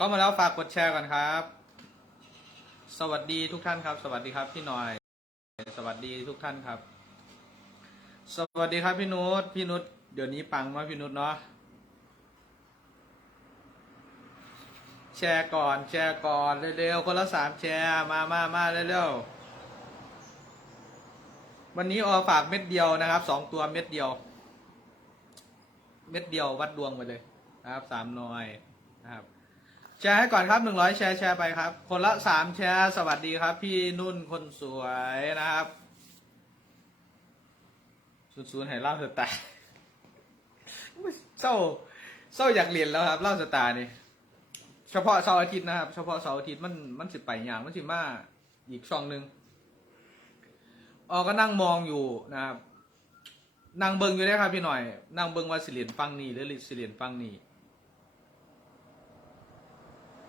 ก็มาแล้วฝากกดแชร์ก่อนครับ สวัสดีทุกท่านครับ สวัสดีครับพี่หน่อย สวัสดีทุกท่านครับ สวัสดีครับพี่นุชพี่นุชเดี๋ยวนี้ปังมากพี่นุชเนาะแชร์ก่อน แชร์ก่อนเร็วๆคนละสามแชร์มามามาเร็วๆวันนี้ออฝากเม็ดเดียวนะครับสองตัวเม็ดเดียว เม็ดเดียววัดดวงไปเลยนะครับสามหน่อยนะครับ แชร์ให้ก่อนครับหนึ่งร้อยแชร์แชร์ไปครับ คนละสามแชร์สวัสดีครับ พี่นุ่นคนสวยนะครับศูนย์ศูนย์ให้เล่าสตาร์เศร้าเศร้าอยากเรียนแล้วครับเล่าสตาร์นี่เฉพาะเสาร์อาทิตย์นะครับ เฉพาะเสาร์อาทิตย์มันมันสิไปอย่างมันสิมาอีกช่องหนึ่งออก็นั่งมองอยู่นะครับนั่งเบิงอยู่ได้ครับพี่หน่อยนั่งเบิงว่าสิเรียนฟังนี่หรือสิเรียนฟังนี่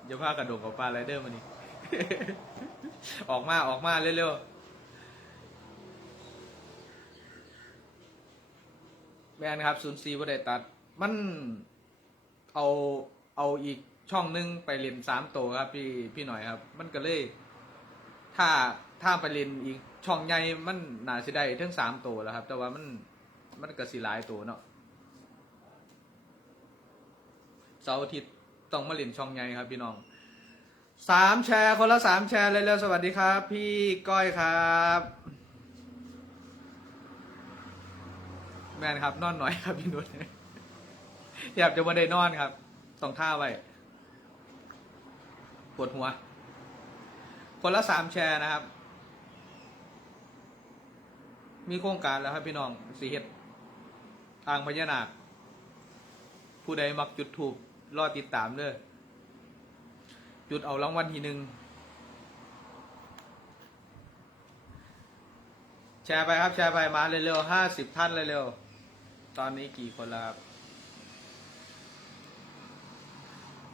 อย่าพากระโดดกับปลาไรเดอร์มานี่ ออกมาออกมาเร็วๆแมนครับศูนย์ซีบ่ได้ตัด มันเอาเอาอีกช่องหนึงไปเรียนสามโตวครับ พี่พี่หน่อยครับ มันก็เลย ถ้าถ้าไปเรียนอีกช่องใหญ่มันหนาสิได้ทั้งสามโตวแล้วครับ แต่ว่ามันมันก็สิหลายตัวเนาะเสาร์อาทิตย์ ต้องมาเรียนช่องใหญ่ครับพี่น้องสามแชร์คนละสามแชร์เลยเร็วสวัสดีครับ พี่ก้อยครับ แมนครับนอนหน่อยครับพี่นุชอยากจะมาได้นอนครับต้องท่าไว้ปวดหัว คนละสามแชร์นะครับ มีโครงการแล้วครับพี่น้องสีเห็ดทางพญานาคผู้ใดมักจุดถูก รอติดตามเด้อจุดเอารางวัลทีหนึ่งแชร์ไปครับ แชร์ไปมาเร็วๆห้าสิบท่านเร็วๆตอนนี้กี่คนแล้วครับ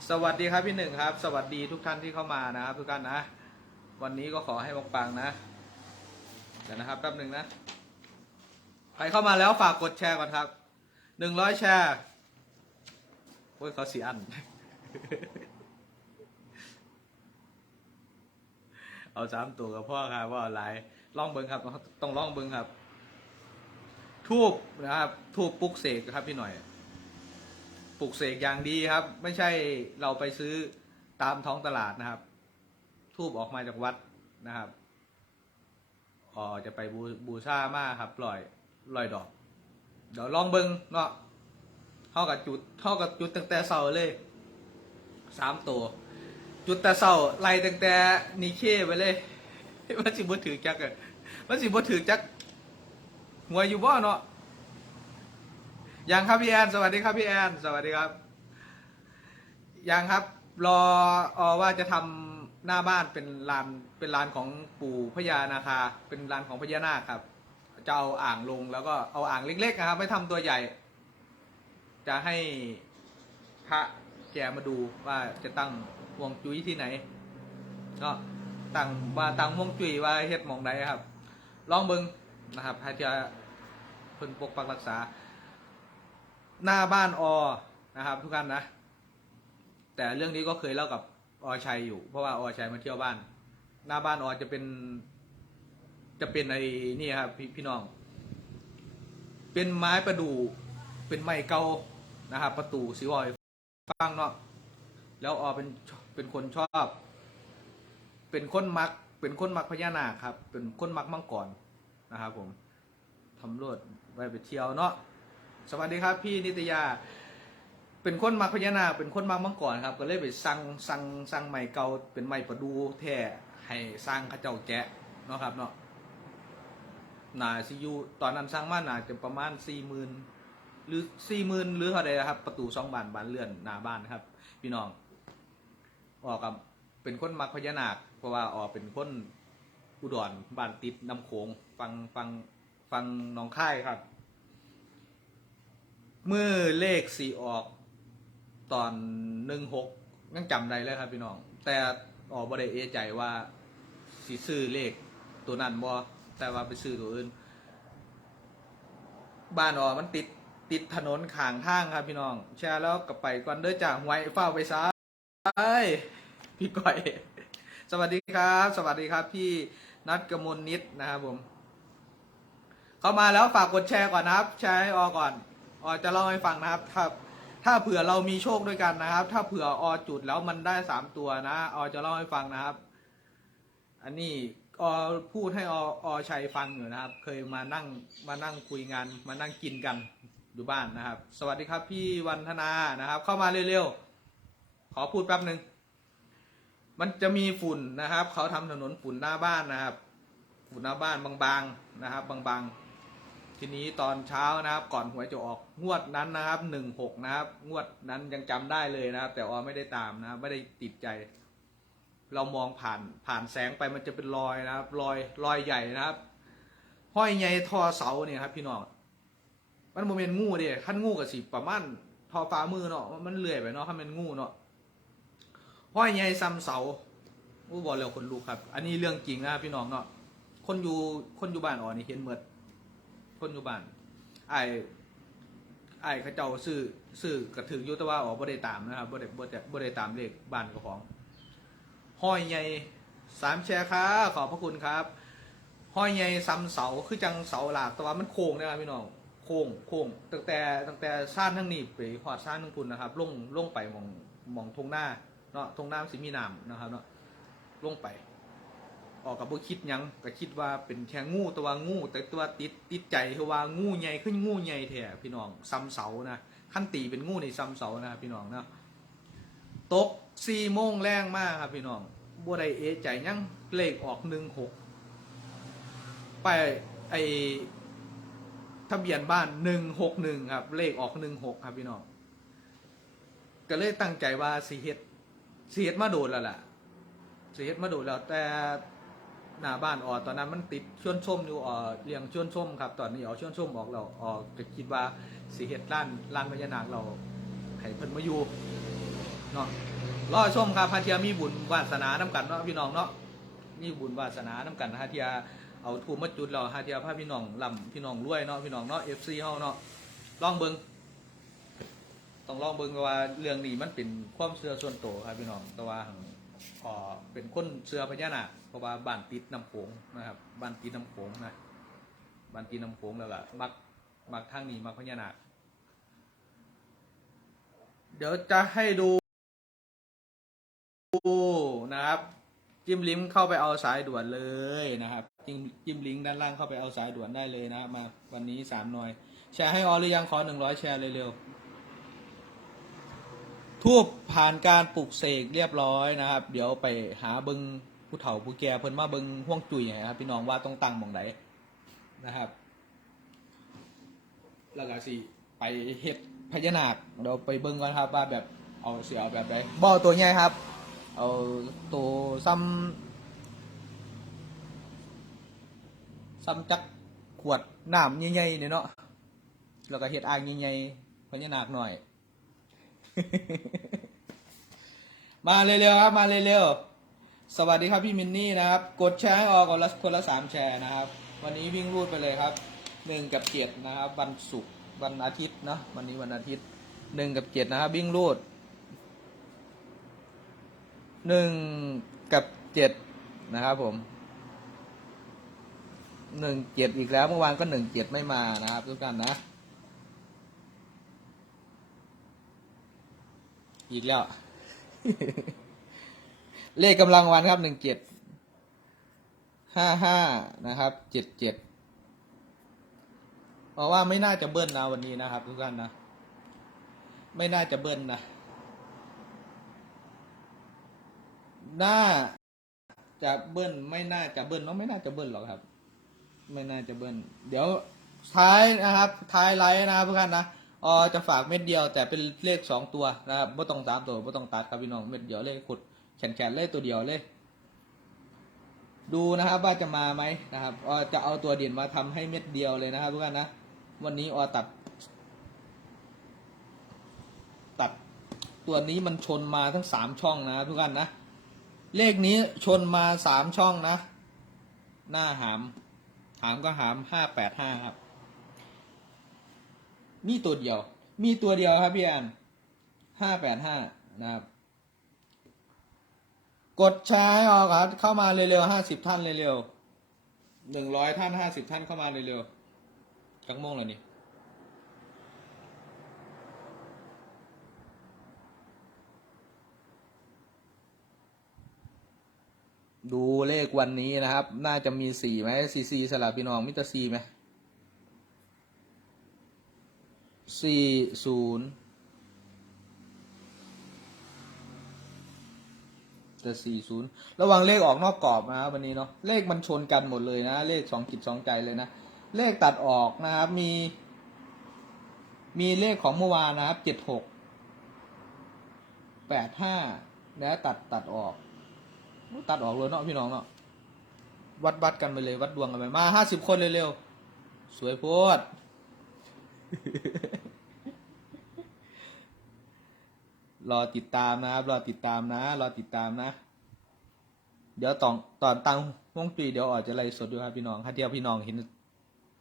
สวัสดีครับพี่หนึ่งครับ สวัสดีทุกท่านที่เข้ามานะครับทุกท่านนะ วันนี้ก็ขอให้ปังๆนะเดี๋ยวนะครับแป๊บหนึ่งนะ ใครเข้ามาแล้วฝากกดแชร์ก่อนครับหนึ่งร้อยแชร์ โอ้ยเขาสีอัน เอาสามตัวกับพ่อครับว่าอะไรล่องเบิงครับ ต้องล่องเบิงครับ ทูบนะครับ ทูบปลุกเสกครับพี่หน่อย ปลุกเสกอย่างดีครับ ไม่ใช่เราไปซื้อตามท้องตลาดนะครับ ทูบออกมาจากวัดนะครับอ๋อจะไปบูบูชามากครับปล่อยลอยดอก เดี๋ยวลองเบิงเนาะ ท่ากับจุดเท่ากับจุดตั้งแต่เสาเลยสามตัว จุดแต่เสาไล่ตั้งแต่นิเช่ไปเลยมันสิบ่ถือจักอะมันสิบ่ถือจักหัวอยู่บ่เนาะยังครับพี่แอนสวัสดีครับพี่แอนสวัสดีครับยังครับรออว่าจะทำหน้าบ้านเป็นลานเป็นลานของปู่พญานาคาเป็นลานของพญานาคครับจะเอาอ่างลงแล้วก็เอาอ่างเล็กๆนะครับไม่ทำตัวใหญ่ จะให้พระแกมาดูว่าจะตั้งวงจุ้ยที่ไหน ก็ตั้งว่าตั้งวงจุ้ยว่าเฮ็ดมองใดครับ ลองเบิงนะครับให้จะเพิ่นปกปักรักษา หน้าบ้านอนะครับ ทุกท่านนะ แต่เรื่องนี้ก็เคยเล่ากับอชัยอยู่ เพราะว่าอชัยมาเที่ยวบ้าน หน้าบ้านอจะเป็น จะเป็นไอ้นี่ครับพี่พี่น้อง เป็นไม้ประดู่เป็นไม้เก่า นะครับ ประตูสีวอยฟังเนาะแล้วออเป็นเป็นคนชอบ เป็นคนมัก เป็นคนมักพญานาคครับ เป็นคนมักมังกรนะครับผมทำรวดไปไปเที่ยวเนาะสวัสดีครับพี่นิตยา เป็นคนมักพญานาคเป็นคนมักมังกรครับ ก็เลยไปสั่งสั่งสั่งใหม่เก่าเป็นใหม่ประดูแท้ให้สร้างข้าเจ้าแกะเนาะครับเนาะนาซิอยูตอนนั้นสร้างมาหนาจะประมาณสี่หมื่น หรือสี่หมื่นหรือเท่าใดนะครับ ประตูสองบานบานเลื่อนหน้าบ้านครับ พี่น้องออกกับเป็นคนมักพญานาค เพราะว่าออกเป็นคนอุดรบ้านติดน้ำโขงฟังฟังฟังน้องค่ายครับเมื่อเลขสี่ออกตอนหนึ่งหกยังจำได้เลยครับพี่น้อง แต่ออกบ่ได้เอใจว่าสีซื้อเลขตัวนั้นบ่แต่ว่าไปซื้อตัวอื่น บ้านออกมันติด ติดถนนขางทางครับพี่น้อง แชร์แล้วกลับไปก่อนเด้อจากหวยเฝ้าไปซะพี่ก้อย สวัสดีครับ สวัสดีครับพี่นัดกมลนิดนะครับผม เข้ามาแล้วฝากกดแชร์ก่อนนะครับ แชร์ให้ออก่อน ออจะเล่าให้ฟังนะครับถ้าถ้าเผื่อเรามีโชคด้วยกันนะครับ ถ้าเผื่อออจุดแล้วมันได้สามตัวนะ ออจะเล่าให้ฟังนะครับ อันนี้ออพูดให้อออชัยฟังอยู่นะครับ เคยมานั่งมานั่งคุยงานมานั่งกินกัน อยู่บ้านนะครับ สวัสดีครับพี่วันธนานะครับ เข้ามาเร็วๆ ขอพูดแป๊บหนึ่งมันจะมีฝุ่นนะครับ เขาทำถนนฝุ่นหน้าบ้านนะครับ ฝุ่นหน้าบ้านบางๆนะครับ บางๆ ทีนี้ตอนเช้านะครับ ก่อนหวยจะออกงวดนั้นนะครับหนึ่งหกนะครับ งวดนั้นยังจำได้เลยนะครับ แต่ออไม่ได้ตามนะครับไม่ได้ติดใจ เรามองผ่านผ่านแสงไปมันจะเป็นรอยนะครับ รอยรอยใหญ่นะครับห้อยใหญ่ทอเสาเนี่ยครับ พี่น้อง มันโมเมนงูเดิขั้นงูกับสิประมาณทอฟ้ามือเนาะมันเลื่อยไปเนาะขั้นเป็นงูเนาะห้อยใหญ่ซ้ำเสาอู้บอกแล้วคนลูกครับ อันนี้เรื่องจริงนะพี่น้องเนาะคนอยู่คนอยู่บ้านอ่อนนี่เห็นเมดคนอยู่บ้านไอ้ไอ้เขาเจ้าซื้อซื้อกระถึกอยุตว่าอ๋อบ่ได้ตามนะครับบ่ได้บ่ได้บ่ได้ตามเลขบ้านกับของห้อยใหญ่สามแชร์ครับขอบพระคุณครับห้อยใหญ่ซ้ำเสาคือจังเสาหลากแต่ว่ามันโค้งนะครับพี่น้อง โค้งโค้งตั้งแต่ตั้งแต่ซ่านทั้งนี้ไปหอดซ่านทั้งพุ่นนะครับลงลงไปมองมองทงหน้าเนาะทงหน้าสิมีน้ำนะครับเนาะลงไป ออกกับบ่คิดยังก็คิดว่าเป็นแค่งูแตัวางู แต่ตัวติดติดใจคือว่างูใหญ่ขึ้นงูใหญ่แท้พี่น้องซ้ำเสานะขั้นตีเป็นงูในซ้ำเสานะพี่น้องเนาะตกสี่โมงแรงมากครับพี่น้องบัวใดเอใจยังเลขออกหนึ่งหกไปไอ ทะเบียนบ้านหนึ่งหกหนึ่งครับ เลขออกหนึ่งหกครับพี่น้องก็เลยตั้งใจว่าสีเฮ็ดสีเฮ็ดมาโดนแล้วล่ะสีเฮ็ดมาโดนแล้วแต่หน้าบ้านออตอนนั้นมันติดชวนชมอยู่ออเลี้ยงชวนชมครับ ตอนนี้เอชวนชมออกเราออกก็คิดว่าสีเฮ็ดร้านร้านพญานาคเราให้เพิ่นมาอยู่เนาะรอชมครับพาเทียมีบุญวาสนาน้กันเนาะพี่น้องเนาะมีบุญวาสนาน้กันฮาเทีย เอาทูมมาจุดเราฮาเทียพาพพี่น้องลำพี่น้องรวยเนาะพี่น้องเนาะ FC เฮาเนาะลองเบิ่งต้องลองเบิ่งว่าเรื่องนี้มันเป็นความเชื่อส่วนตัวครับพี่น้องแต่ว่าหั่งอ่อเป็นคนเสือพญานาคเพราะว่าบ้านติดน้ำโขงนะครับบ้านติดน้ำโขงนะบ้านติดน้ำโขงแล้วล่ะมักมักทางนี้มักพญานาคเดี๋ยวจะให้ดูนะครับ จิ้มลิงก์เข้าไปเอาสายด่วนเลยนะครับ จิ้มจิ้มลิงก์ด้านล่างเข้าไปเอาสายด่วนได้เลยนะครับมาวันนี้สามหน่วย แชร์ให้ออหรือยังขอหนึ่งร้อยแชร์เร็วๆทูบผ่านการปลุกเสกเรียบร้อยนะครับ เดี๋ยวไปหาเบิงผู้เฒ่าผู้แก่เพิ่นมาเบิงห่วงจุ้ยให้ครับพี่น้องว่าต้องตั้งมองไหนนะครับ แล้วก็สิไปเฮ็ดพญานาคเราไปเบิ่งก่อนครับว่าแบบเอาเสียเอาแบบไหนบ่อตัวใหญ่ครับ เอาตัวซ้ำ ซ้ำจักขวดน้ำใหญ่ๆเนี่ยเนาะแล้วก็เฮ็ดอ่างใหญ่ๆพญานาคหน่อย มาเร็วๆครับ มาเร็วๆสวัสดีครับพี่มินนี่นะครับ กดแชร์ให้ออกคนละคนละสามแชร์นะครับ วันนี้วิ่งรูดไปเลยครับหนึ่งกับเจ็ดนะครับ วันศุกร์วันอาทิตย์นะวันนี้วันอาทิตย์หนึ่งกับเจ็ดนะครับ วิ่งรูดหนึ่งกับเจ็ดนะครับผม หนึ่งเจ็ดอีกแล้วเมื่อวานก็หนึ่งเจ็ดไม่มานะครับทุกท่านนะ อีกแล้ว เลขกำลังวันครับหนึ่งเจ็ดห้าห้านะครับเจ็ดเจ็ดเพราะว่าไม่น่าจะเบิ้ลนะวันนี้นะครับ ทุกท่านนะ ไม่น่าจะเบิ้ลนะน่าจะเบิ้ลไม่น่าจะเบิ้ลเนาะไม่น่าจะเบิ้ลหรอกครับ ไม่น่าจะเบิ้ลเดี๋ยวท้ายนะครับ ท้ายไลน์นะครับทุกท่านนะออจะฝากเม็ดเดียวแต่เป็นเลขสองตัวนะครับไม่ต้องตามตัวไม่ต้องตัดครับพี่น้องเม็ดเดียวเลขขุดแขนแขนเลขตัวเดียวเลย ดูนะครับว่าจะมาไหมนะครับออจะเอาตัวเด่นมาทำให้เม็ดเดียวเลยนะครับทุกท่านนะ วันนี้ออตัด ตัดตัวนี้มันชนมาทั้งสามช่องนะครับทุกท่านนะ เลขนี้ชนมาสามช่องนะ หน้าหามามก็หามห้าแปดห้าครับ นี่ตัวเดียว มีตัวเดียวครับพี่อันห้าแปดห้านะครับ กดแชร์ให้ออกครับ เข้ามาเร็วๆห้าสิบท่านเร็วๆหนึ่งร้อยท่านห้าสิบท่านเข้ามาเร็วๆกักโมงเลยนี่ ดูเลขวันนี้นะครับ น่าจะมีสี่ไหมซีซีสลับพี่น้องมิตรซีไหมสี่ศูนย์แต่สี่ศูนย์ระวังเลขออกนอกกรอบนะครับวันนี้เนาะเลขมันชนกันหมดเลยนะ เลขสองกิจสองใจเลยนะ เลขตัดออกนะครับ มี มีเลขของเมื่อวานนะครับเจ็ดหกแปดห้านะตัดตัดออก ตัดออกเลยเนาะพี่น้องเนาะวัดวัดกันไปเลย วัดดวงกันไปมาห้าสิบคนเร็วๆสวยโพดรอติดตามนะครับรอติดตามนะ รอติดตามนะ เดี๋ยวตอนตอนตังวงปีเดี๋ยวออกจะไล่สดด้วยครับพี่น้องถ้าเดียวพี่น้องเห็น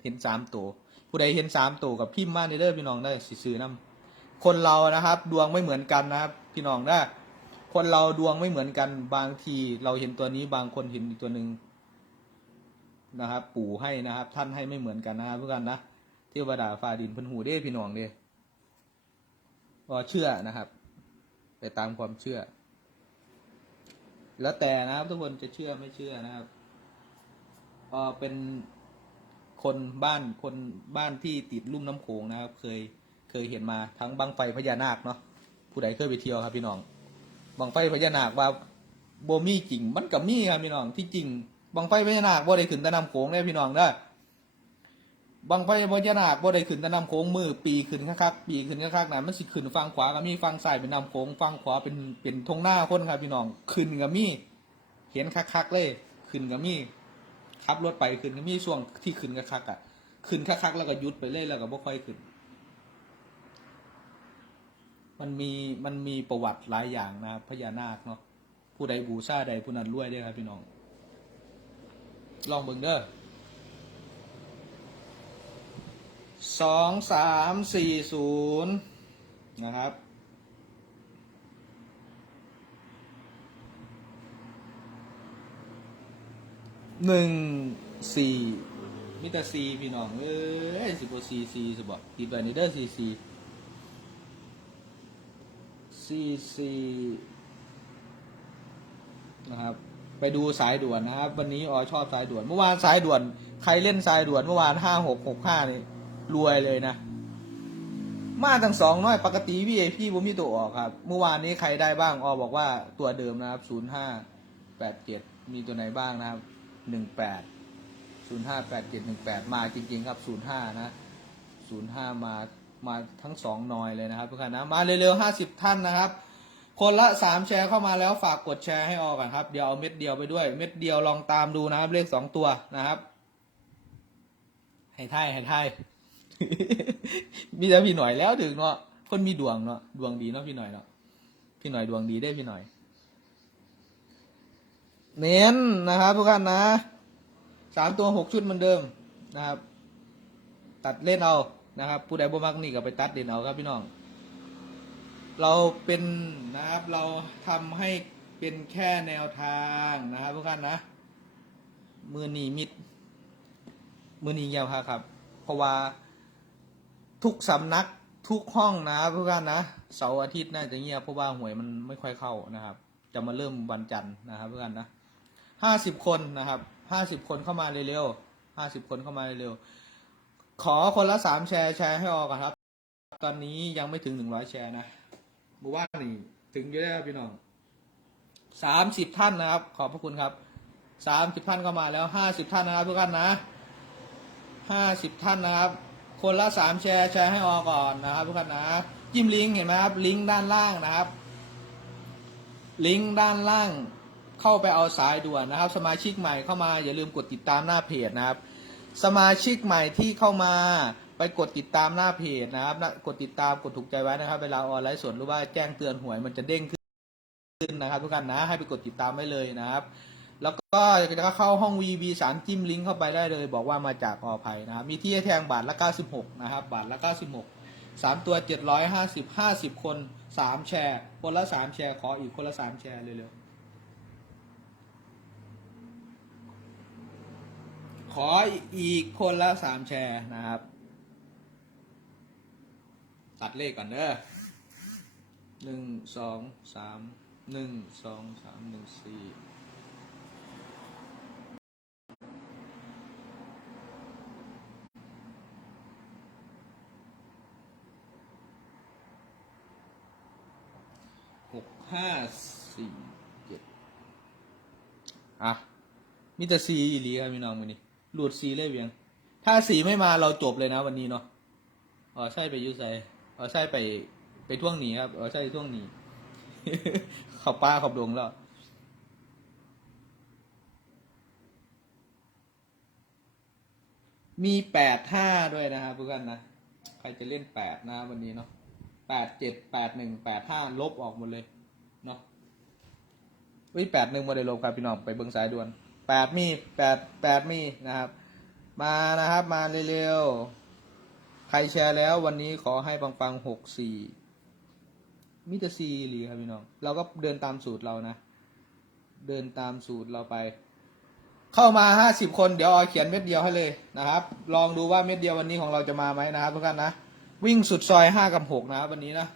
เห็นสามตัว ผู้ใดเห็นสามตัวกับพิมพ์มาในเด้อพี่น้องได้สิซื้อน้ำคนเรานะครับ ดวงไม่เหมือนกันนะครับ พี่น้องได้ คนเราดวงไม่เหมือนกันบางทีเราเห็นตัวนี้บางคนเห็นอีกตัวหนึ่งนะครับ ปู่ให้นะครับ ท่านให้ไม่เหมือนกันนะครับเพื่อนนะเทวดาฟ้าดินพันหูเด้พี่น้องเด้ก็เชื่อนะครับ ไปตามความเชื่อ แล้วแต่นะครับทุกคนจะเชื่อไม่เชื่อนะครับเออเป็นคนบ้านคนบ้านที่ติดลุ่มน้ำโขงนะครับ เคยเคยเห็นมาทั้งบังไฟพญานาคเนาะผู้ใดเคยไปเที่ยวครับพี่น้อง บังไฟพญานาคว่าโบมีจริง มันกับมีครับพี่น้องที่จริงบังไฟพญานาคบ่ได้ขึ้นแตะนำโขงได้พี่น้องเด้บังไฟพญานาคบ่ได้ขึ้นแตะนำโขงมือปีขึ้นคักๆปีขึ้นคักๆนะมันสิขึ้นฝั่งขวาก็มีฝั่งซ้ายเป็นนำโขงฝั่งขวาเป็นเป็นทงหน้าคนครับพี่น้องขึ้นก็มีเห็นคักๆเลยขึ้นก็มีขับรถไปขึ้นก็มีช่วงที่ขึ้นคักๆอะขึ้นคักๆแล้วก็ยุดไปเลยแล้วก็บ่ค่อยขึ้น มันมีมันมีประวัติหลายอย่างนะพญานาคเนาะผู้ใดบูชาใดผู้นั้นรวยได้ครับพี่น้อง ลองเบิ่งเด้อสองสามสี่ศูนย์นะครับหนึ่งสี่มิตรซีพี่น้อง เอ้ยสิบกว่าซีซีสิบอกติดไปในเด้อซีซี ซีซีนะครับ ไปดูสายด่วนนะครับ วันนี้อ๋อชอบสายด่วน เมื่อวานสายด่วน ใครเล่นสายด่วนเมื่อวานห้าหกหกห้านี่รวยเลยนะ มาทั้งสองน้อยปกติพี่พี่ผมมีตัวออกครับ เมื่อวานนี้ใครได้บ้างอ๋อบอกว่าตัวเดิมนะครับศูนย์ห้าแปดเจ็ดมีตัวไหนบ้างนะครับหนึ่งแปดศูนย์ห้าแปดเจ็ดหนึ่งแปดมาจริงๆครับศูนย์ห้านะศูนย์ห้ามา มาทั้งสองนอยเลยนะครับทุกท่านนะมาเร็วๆห้าสิบท่านนะครับ คนละสามแชร์เข้ามาแล้วฝากกดแชร์ให้ออกกันครับเดี๋ยวเอาเม็ดเดียวไปด้วย เม็ดเดียวลองตามดูนะครับ เลขสองตัวนะครับ ให้ท่ายให้ท่ายมีแต่พี่หน่อยแล้วถึงเนาะคนมีดวงเนาะดวงดีเนาะพี่หน่อยเนาะพี่หน่อยดวงดีได้พี่หน่อย เน้นนะครับทุกท่านนะสามตัวหกชุดเหมือนเดิมนะครับ ตัดเล่นเอา นะครับ ผู้ใดบ่มักนี่ก็ไปตัดเล่นเอาครับพี่น้อง เราเป็นนะครับเราทำให้เป็นแค่แนวทางนะครับทุกท่านนะมือหนีมิดมือหนีเงียบครับครับ เพราะว่าทุกสำนักทุกห้องนะครับทุกท่านนะเสาร์อาทิตย์น่าจะเงียบเพราะว่าหวยมันไม่ค่อยเข้านะครับ จะมาเริ่มวันจันทร์นะครับทุกท่านนะห้าสิบคนนะครับห้าสิบคนเข้ามาเร็วๆห้าสิบคนเข้ามาเร็วๆ ขอคนละสามแชร์แชร์ให้ออกก่อนครับ ตอนนี้ยังไม่ถึงหนึ่งร้อยแชร์นะบอกว่านี่ถึงเยอะแล้วพี่น้องสามสิบท่านนะครับ ขอบพระคุณครับสามสิบท่านเข้ามาแล้วห้าสิบท่านนะครับทุกท่านนะห้าสิบท่านนะครับ คนละสามแชร์แชร์ให้ออกก่อนนะครับทุกท่านนะจิ้มลิงก์เห็นไหมครับลิงก์ด้านล่างนะครับ ลิงก์ด้านล่างเข้าไปเอาสายด่วนนะครับ สมาชิกใหม่เข้ามาอย่าลืมกดติดตามหน้าเพจนะครับ สมาชิกใหม่ที่เข้ามาไปกดติดตามหน้าเพจนะครับนะกดติดตามกดถูกใจไว้นะครับ เวลาออนไลฟ์สดหรือว่าแจ้งเตือนหวยมันจะเด้งขึ้นนะครับ ทุกท่านนะให้ไปกดติดตามไว้เลยนะครับ แล้วก็จะเข้าห้อง VB สามจิ้มลิงก์เข้าไปได้เลย บอกว่ามาจากออภัยนะครับมีที่แทงบาทละ 96 นะครับ บาทละ 96สามตัว 750 50 คน 3 แชร์ คนละ 3 แชร์ ขออีกคนละ 3 แชร์เร็ว ขออีกคนละสามแชร์นะครับ ตัดเลขก่อนเด้อหนึ่งสองสามหนึ่งสองสามหนึ่งสี่หกห้าสี่เจ็ดอะมีแต่สีอีหลีครับพี่น้องวันนี้ หลุดสีเลยเวียง ถ้าสีไม่มาเราจบเลยนะวันนี้เนาะอ๋อใช่ไปยุใส่อ๋อใช่ไปไปท่วงหนีครับอ๋อใช่ท่วงหนีเขาป้าเขาดวงแล้วมีแปดห้าด้วยนะครับทุกท่านนะ ใครจะเล่นแปดนะวันนี้เนาะแปดเจ็ดแปดหนึ่งแปดห้าลบออกหมดเลย เนาะวิแปดหนึ่งโมเดลลมครับพี่น้องไปเบิ้งสายด่วน แปดมีแปดแปดมีนะครับ มานะครับมาเร็วๆ ใครแชร์แล้ววันนี้ขอให้ปังๆหกสี่มิตรซีหรือครับพี่น้อง เราก็เดินตามสูตรเรานะ เดินตามสูตรเราไป เข้ามาห้าสิบคนเดี๋ยวออยเขียนเม็ดเดียวให้เลยนะครับ ลองดูว่าเม็ดเดียววันนี้ของเราจะมาไหมนะครับทุกท่านนะ วิ่งสุดซอยห้ากับหกนะครับวันนี้นะ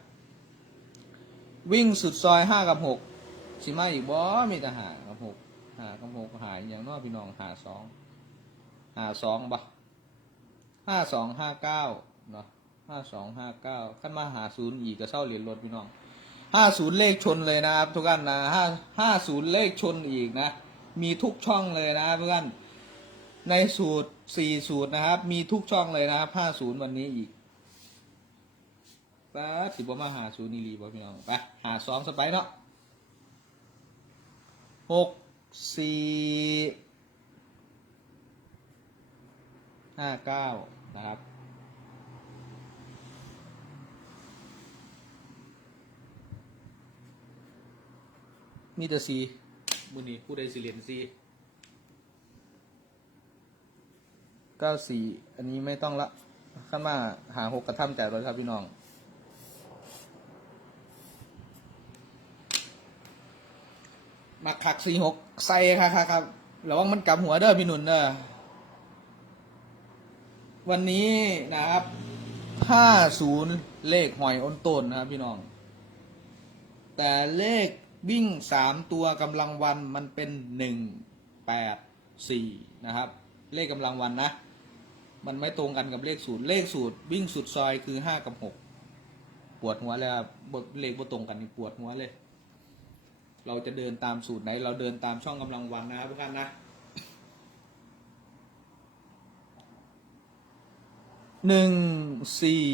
วิ่งสุดซอยห้ากับหกสิมาอีกบ่มีแต่หากับ หากับหกหายอย่างน้อยพี่น้องหาสองหาสองบ่ห้าสองห้าเก้าเนาะห้าสองห้าเก้าขั้นมาหาศูนย์อีกก็เศร้าเหรียญรถพี่น้องห้าศูนย์เลขชนเลยนะครับทุกท่านนะห้าห้าศูนย์เลขชนอีกนะ มีทุกช่องเลยนะครับทุกท่านในสูตรสี่สูตรนะครับ มีทุกช่องเลยนะครับห้าศูนย์วันนี้อีกป้าสิบ่มาหาศูนย์นี่รีบ่พี่น้องไปหาสองสไปเนาะหก สี่ห้าเก้านะครับ มีแต่สีมือนี้ผู้ใดสิเรียนสีเก้าสี่อันนี้ไม่ต้องละข้ามาหาหกกระทำแจกเลยครับพี่น้อง มาขักสี่หกใส่ครับครับครับระวังมันกลับหัวเด้อพี่หนุนเด้อวันนี้นะครับห้าศูนย์เลขหอยอ้นต้นนะครับพี่น้อง แต่เลขวิ่งสามตัวกำลังวันมันเป็นหนึ่งแปดสี่นะครับ เลขกำลังวันนะ มันไม่ตรงกันกับเลขศูนย์เลขสูตรวิ่งสุดซอยคือห้ากับหกปวดหัวเลยครับเลขบ่ตรงกันนี่ปวดหัวเลย เราจะเดินตามสูตรไหน เราเดินตามช่องกำลังวันนะครับทุกท่านนะหนึ่งสี่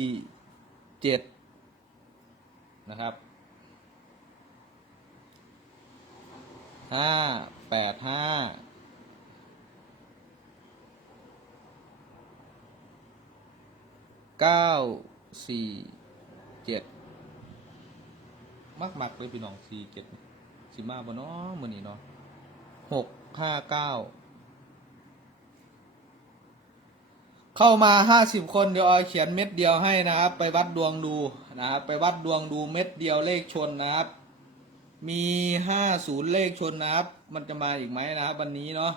เจ็ดนะครับห้าแปดห้าเก้าสี่เจ็ดมักมักๆเลยพี่น้องสี่เจ็ด สิมาบ่เนาะมื้อนี้เนาะหกห้าเก้าเข้ามาห้าสิบคนเดี๋ยวออยเขียนเม็ดเดียวให้นะครับ ไปวัดดวงดูนะครับไปวัดดวงดูเม็ดเดียวเลขชนนะครับ มีห้าศูนย์เลขชนนะครับ มันจะมาอีกไหมนะครับ วันนี้เนาะ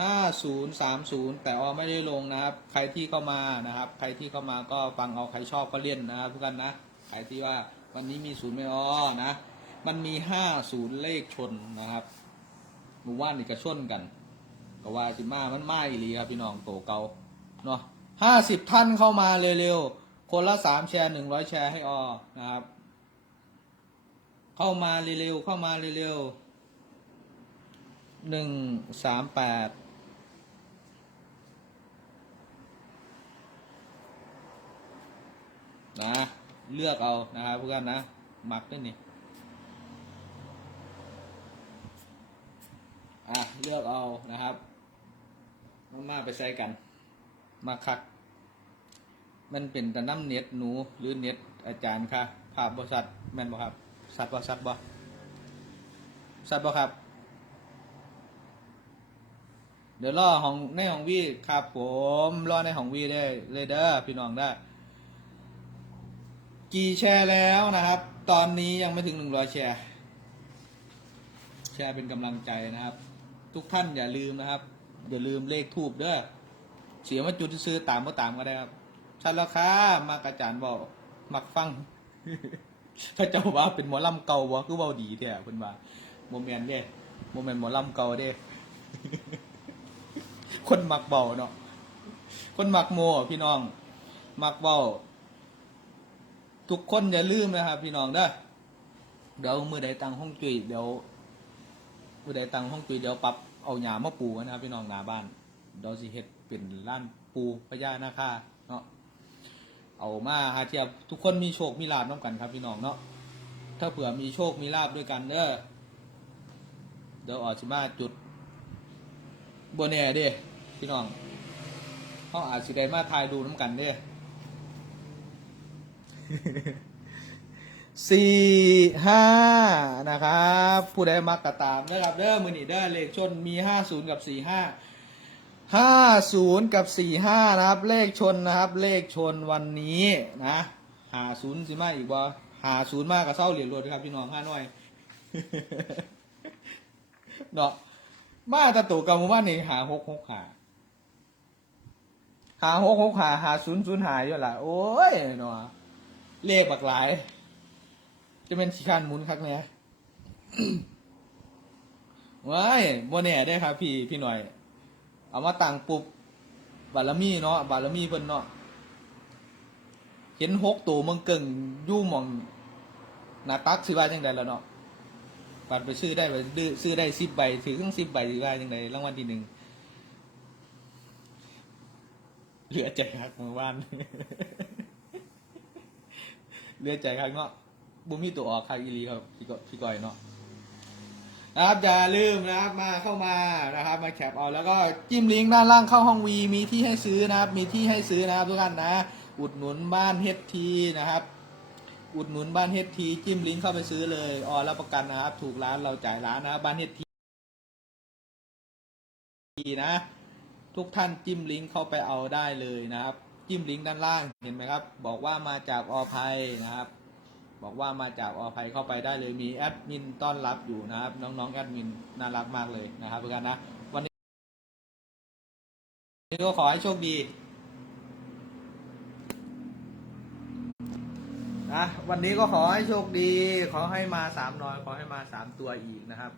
ห้าศูนย์สามศูนย์แต่ออไม่ได้ลงนะครับ ใครที่เข้ามานะครับ ใครที่เข้ามาก็ฟังเอาใครชอบก็เล่นนะครับทุกท่านนะ ใครที่ว่าวันนี้มีศูนย์ไม่ออนะ มันมีห้าศูนย์เลขชนนะครับหมู่บ้านนี่ก็ชนกันก็ว่าสิมามันมาอีหลีครับพี่น้องโตเกาเนาะห้าสิบท่านเข้ามาเร็วๆ คนละสามแชร์หนึ่งร้อยแชร์ให้ออนะครับ เข้ามาเร็วๆ เข้ามาเร็วๆหนึ่งสามแปดนะ เลือกเอานะครับพวกกันนะ มักด้วยนี่ อะเลือกเอานะครับมามาไปใช้กัน มาคัก มันเป็นแต่น้ำเน็ตหนูหรือเน็ตอาจารย์ค่ะภาพบริษัทแม่นบ่ครับ สัตว์บ่สัตว์บ่สัตว์บ่ครับ เดี๋ยวรอของในของวีครับผมรอในของวีได้เลยเด้อพี่น้องได้ กี่แชร์แล้วนะครับ ตอนนี้ยังไม่ถึงหนึ่งร้อยแชร์ แชร์เป็นกำลังใจนะครับ ทุกท่านอย่าลืมนะครับ อย่าลืมเลขทูบเด้อเสียมาจุดซื้อตามก็ตามก็ได้ครับชัดแล้วค่ะมากระจานบอกมักฟังพระเจ้าว่าเป็นหมอลำเก่าบ่คือเบาดีแท้เพิ่นว่าโมเมนต์เด้โมเมนต์หมอลำเก่าเด้คนมักเบาเนาะคนมักโมพี่น้อง มักเบาทุกคนอย่าลืมนะครับ พี่น้องเด้อเดี๋ยวมือใดตังห้องจุยเดี๋ยวมือใดตังห้องจุยเดี๋ยวปรับ เอาหญ้ามาปูนะครับพี่น้องหน้าบ้านเดี๋ยวสิเฮ็ดเป็นร้านปูพญานาคาเนาะเอามาหาเทียบทุกคนมีโชคมีลาบน้ำกันครับพี่น้องเนาะถ้าเผื่อมีโชคมีลาบด้วยกันเด้อเดี๋ยวออกสิมาจุดบนแน่เด้พี่น้องเขาอาจสิได้มาทายดูน้ำกันเด้ สี่ห้านะครับผู้ใดมักกระตามนะครับเด้อมือนี่เด้อเลขชนมีห้าศูนย์กับสี่ห้าห้าศูนย์กับสี่ห้านะครับ เลขชนนะครับ เลขชนวันนี้นะหาศูนย์สิมาอีกบ่หาศูนย์มากกับเศร้าเหรียญรวดครับพี่น้องห้าหน่อยเนาะมาตะตู่กับมู่บ้านนี่หาหกหกหาหาหกหกหาหาศูนย์ศูนย์หาอยู่ละโอ้ยเนาะเลขบักหลาย จะเป็นขี้คันหมุนคักเนี่ยว้ายโมแน่ได้ครับ พี่พี่หน่อย เอามาตั้งปุบบารมีเนาะบารมีเพิ่นเนาะเห็นหกตัวเมืองเก่งยู่มองหนาตักซื้อว่าจังไดแล้วเนาะปัดไปซื้อได้ไปดื้อซื้อได้สิบใบถือเครื่องสิบใบซื้อว่าจังไดรางวัลที่หนึ่งเหลือใจครับเมื่อวานเหลือใจครับเนาะ บุมีตัวออกใครอีหลีครับพี่ก้อยพี่ก้อยเนาะนะครับอย่าลืมนะครับมาเข้ามานะครับมาแคปเอาแล้วก็จิ้มลิงก์ด้านล่างเข้าห้องวีมีที่ให้ซื้อนะครับ มีที่ให้ซื้อนะครับทุกท่านนะ อุดหนุนบ้านเฮดทีนะครับ อุดหนุนบ้านเฮดทีจิ้มลิงก์เข้าไปซื้อเลยออรับประกันนะครับ ถูกร้านเราจ่ายร้านนะบบ้านเฮดทีนะ ทุกท่านจิ้มลิงก์เข้าไปเอาได้เลยนะครับ จิ้มลิงก์ด้านล่างเห็นไหมครับ บอกว่ามาจากอภัยนะครับ บอกว่ามาจากอภัยเข้าไปได้เลยมีแอดมินต้อนรับอยู่นะครับ น้องๆแอดมินน่ารักมากเลยนะครับเพื่อนนะ วันนี้ก็ขอให้โชคดีนะวันนี้ก็ขอให้โชคดี ขอให้มาสามน้อยขอให้มาสามตัวอีกนะครับ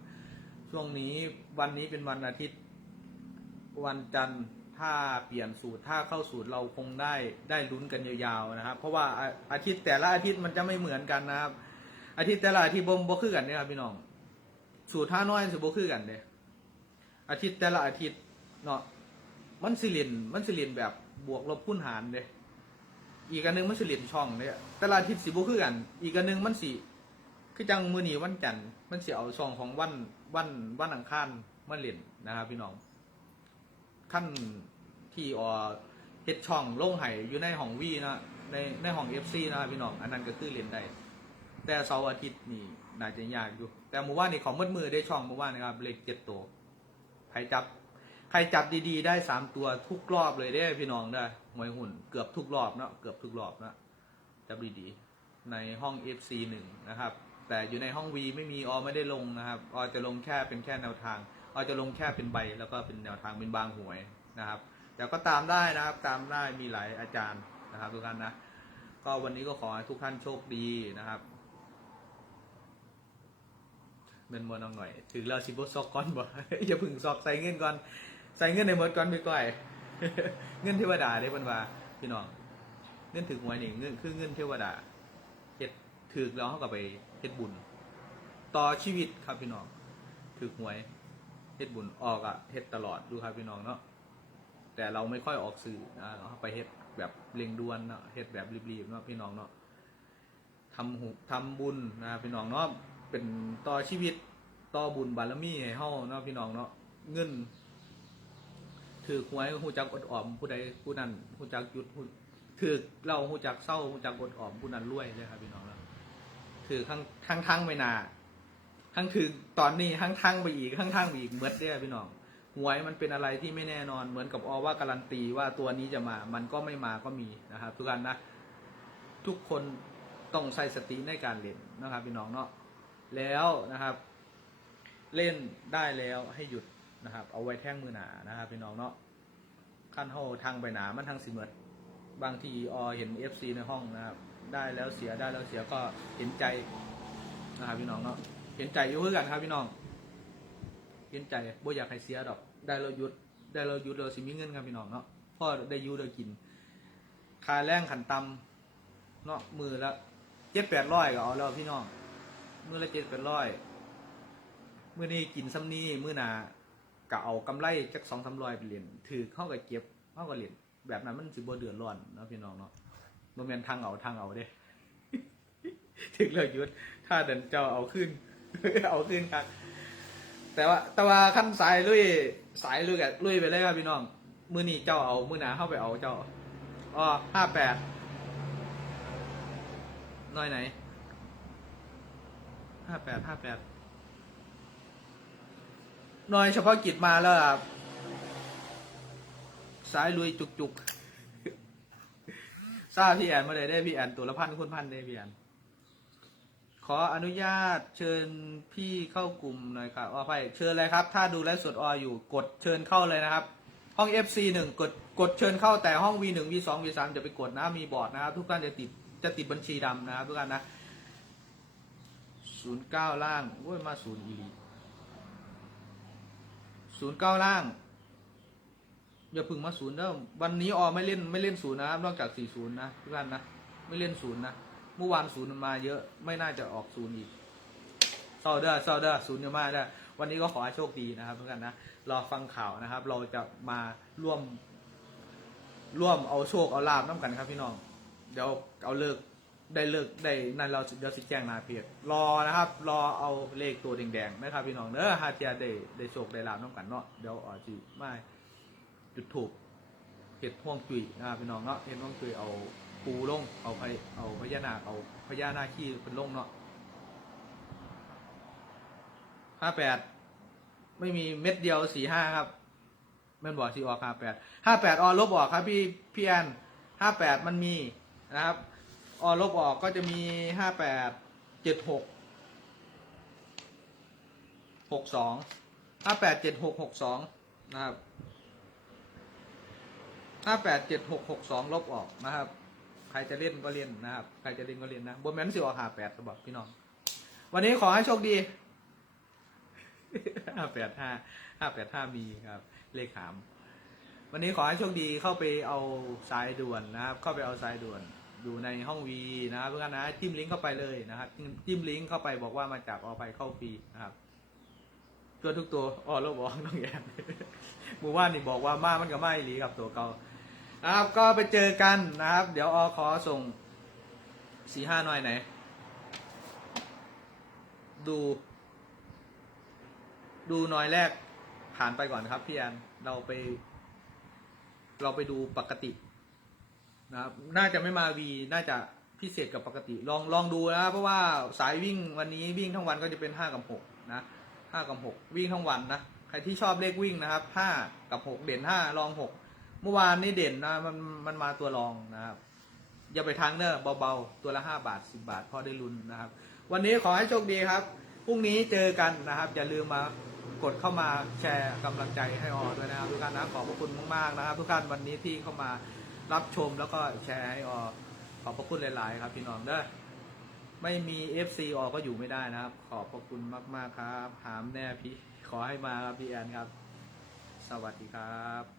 ช่วงนี้วันนี้เป็นวันอาทิตย์ วันจันทร์ ถ้าเปลี่ยนสูตรถ้าเข้าสูตรเราคงได้ได้ลุ้นกันยาวๆนะครับ เพราะว่าอาทิตย์แต่ละอาทิตย์มันจะไม่เหมือนกันนะครับ อาทิตย์แต่ละอาทิตย์บ่บ่คือกันเนี่ยครับพี่น้อง สูตรท่าน้อยสิบ่คือกันเด้อาทิตย์แต่ละอาทิตย์เนาะมันสิเรียนมันสิเรียนแบบบวกลบคูณหารเด้อีกอันหนึงมันสิเรียนช่องเนี่ยแต่ละอาทิตย์สิบ่คือกัน อีกอันหนึงมันสิคือจังมื้อนี้วันจันทร์มันสิเอาช่องของวันวันวันอังคารมาเรียนนะครับพี่น้อง ขั้นที่ออเฮ็ดช่องลงไห้อยู่ในห้องวีนะในในห้องเอฟซีนะพี่น้องอันนั้นก็คือเรียนได้ แต่เสาร์อาทิตย์นี่น่าจะยากอยู่ แต่เมื่อวานนี่ของมืดมือได้ช่องเมื่อวานนะครับเลขเจ็ดตัวใครจับ ใครจับดีๆ ได้สามตัวทุกรอบเลยได้พี่น้องได้หวยหุ่นเกือบทุกรอบเนาะเกือบทุกรอบนะจับดีๆในห้อง FC หนึ่งนะครับ แต่อยู่ในห้อง V ไม่มีออไม่ได้ลงนะครับ ออจะลงแค่เป็นแค่แนวทาง เราจะลงแค่เป็นใบแล้วก็เป็นแนวทางเป็นบางหวยนะครับ แต่ก็ตามได้นะครับตามได้มีหลายอาจารย์นะครับทุกท่านนะ ก็วันนี้ก็ขอให้ทุกท่านโชคดีนะครับเป็นมวนเอาหน่อย ถึงเราสิบซอกก่อนบ่อย่าพึ่งซอกใส่เงินก่อน ใส่เงินในหมดก่อนไปก่อย เงินเทวดาได้เพิ่นว่าพี่น้อง เงินถึงหวยนี่เงินคือเงินเทวดาเฮ็ดถึกแล้วเฮาก็ไปเฮ็ดบุญ ต่อชีวิตครับพี่น้องถึกหวย เฮ็ดบุญออกอะเฮ็ดตลอดดูครับพี่น้องเนาะแต่เราไม่ค่อยออกสื่อนะเราไปเฮ็ดแบบเร่งด่วนเนาะเฮ็ดแบบรีบๆเนาะพี่น้องเนาะทำหุทำบุญนะพี่น้องเนาะเป็นต่อชีวิตต่อบุญบารมีให้เฮาเนาะพี่น้องเนาะเงินถือหวยหูจักอดออมผู้ใดผู้นั้นหูจักหยุดหูถือเราหูจักเศร้าหูจักอดออมผู้นั้นรวยเลยครับพี่น้องเนาะถือทั้งทั้งทั้งไม่นา ทั้งถึงตอนนี้ทั้งทั้งไปอีกทั้งทั้งไปอีกเมื่อเด้อพี่น้องหวยมันเป็นอะไรที่ไม่แน่นอนเหมือนกับอว่าการันตีว่าตัวนี้จะมา มันก็ไม่มาก็มีนะครับทุกการนะ ทุกคนต้องใส่สติในการเล่นนะครับพี่น้องเนาะแล้วนะครับ เล่นได้แล้วให้หยุดนะครับ เอาไว้แท่งมือหนานะครับพี่น้องเนาะขั้นเฮาทางไปหนามันทางสิเมดบางทีอเห็น FC ในห้องนะครับ ได้แล้วเสียได้แล้วเสียก็เห็นใจนะครับพี่น้องเนาะ เห็นใจอยู่คือกันครับพี่น้อง เห็นใจบ่อยากให้เสียดอก ได้เราหยุด ได้เราหยุดเราสิมีเงินครับพี่น้องเนาะพ่อได้ยูได้กินคาแรงขันตำเนาะมือละเจ็ดแปดร้อยก็เอาแล้วพี่น้องมือละเจ็ดแปดร้อยมือนี้กินซ้ำนี้มือหนากะเอากำไรจักสองสามร้อยไปเหรียญถือเข้ากับเก็บเข้ากับเหรียญแบบนั้นมันสิบ่เดือดร้อนเนาะพี่น้องเนาะบ่แม่นทางเอาทางเอาเด้ถึงเลยหยุดถ้าเดินเจ้าเอาขึ้น เอาขึ้นครับแต่ว่าแต่ว่าขั้นสายลุยสายลุยกับลุยไปเลยครับพี่น้อง มือนี้เจ้าเอา มือหนาเข้าไปเอาเจ้าอ๋อห้าแปดน้อยไหนห้าแปดห้าแปดน้อยเฉพาะกิจมาแล้วครับสายลุยจุกจุกๆทราบพี่แอนมาเลยได้พี่แอนตัวละพันคุณพันได้พี่แอน ขออนุญาตเชิญพี่เข้ากลุ่มหน่อยครับออไปเชิญเลยครับ ถ้าดูไลฟ์สดออยู่กดเชิญเข้าเลยนะครับ ห้อง FC หนึ่งกดกดเชิญเข้าแต่ห้อง V หนึ่ง V สอง V สามจะไปกดนะมีบอร์ดนะครับ ทุกท่านจะติดจะติดบัญชีดำนะครับ ทุกท่านนะศูนย์เก้าล่างโอ้ยมาศูนย์อีลีศูนย์เก้าล่าง อย่าพึ่งมาศูนย์เด้อวันนี้ออไม่เล่นไม่เล่นศูนย์นะครับนอกจากสี่ศูนย์นะทุกท่านนะ ไม่เล่นศูนย์นะ เมื่อวานศูนย์มันมาเยอะไม่น่าจะออกศูนย์อีกเศร้าเด้อเศร้าเด้อศูนย์เยอะมากเด้อวันนี้ก็ขอให้โชคดีนะครับเพื่อนนะรอฟังข่าวนะครับ เราจะมาร่วม ร่วมเอาโชคเอาลาบน้ำกันครับพี่น้อง เดี๋ยวเอาเลิกได้เลิกได้นั่นเราเดี๋ยวสิแจ้งนาเพจรอนะครับ รอเอาเลขตัวแดงๆนะครับพี่น้องเด้อฮาเทียได้ได้โชคได้ลาบน้ำกันเนาะเดี๋ยวอ๋อจีไม่จุดถูกเห็ดห่วงจุยนะครับพี่น้องเนาะเห็ดห่วงจุยเอา ปูลง เอาพญเอาพญานาคเอาพญานาคีเป็นลงเนาะห้าแปดไม่มีเม็ดเดียวสี่ห้าครับม่นบอกสี่ออกห้าแปดห้าแปดออลบออกครับพี่พี่แอนห้าแปดมันมีนะครับ ออลบออกก็จะมีห้าแปดเจ็ดหกหกสองห้าแปดเจ็ดหกหกสองนะครับห้าแปดเจ็ดหกหกสองลบออกนะครับ ใครจะเล่นก็เล่นนะครับ ใครจะเล่นก็เล่นนะบนแมนสิออกห้าแปดบอกพี่น้อง วันนี้ขอให้โชคดีห้าแปดห้าห้าแปดห้ามีครับ เลขขาม วันนี้ขอให้โชคดีเข้าไปเอาสายด่วนนะครับ เข้าไปเอาสายด่วนอยู่ในห้องวีนะครับเพื่อนนะจิ้มลิงก์เข้าไปเลยนะครับจิ้มลิงก์เข้าไปบอกว่ามาจากออไปเข้าฟรีนะครับตัวทุกตัวอ๋อโลบอกน้องแอนหมู่บ้านนี่บอกว่ามามันก็ไม่หลีครับตัวเก่า นะครับก็ไปเจอกันนะครับ เดี๋ยวอขอส่งสี่ห้าหน่อยไหน ดู ดูหน่อยแรกผ่านไปก่อนครับพี่แอนเราไป เราไปดูปกตินะครับ น่าจะไม่มาวีน่าจะพิเศษกับปกติ ลองลองดูนะเพราะว่าสายวิ่งวันนี้วิ่งทั้งวันก็จะเป็นห้ากับหกนะห้ากับหกวิ่งทั้งวันนะใครที่ชอบเลขวิ่งนะครับห้ากับหกเด่นห้ารองหก เมื่อวานนี่เด่นนะมันมันมาตัวรองนะครับ อย่าไปทางเนอะเบาๆ ตัวละห้าบาทสิบาทพอได้ลุ้นนะครับ วันนี้ขอให้โชคดีครับพรุ่งนี้เจอกันนะครับ อย่าลืมมากดเข้ามาแชร์กำลังใจให้ออด้วยนะครับ ทุกท่านนะขอบพระคุณมากๆนะครับ ทุกท่านวันนี้ที่เข้ามารับชมแล้วก็แชร์ให้ออขอบพระคุณหลาย ๆ ครับพี่น้องเด้อไม่มี FC ออก็อยู่ไม่ได้นะครับ ขอบพระคุณมาก ๆ ครับ หามแน่พี่ ขอให้มาครับพี่แอนครับ สวัสดีครับ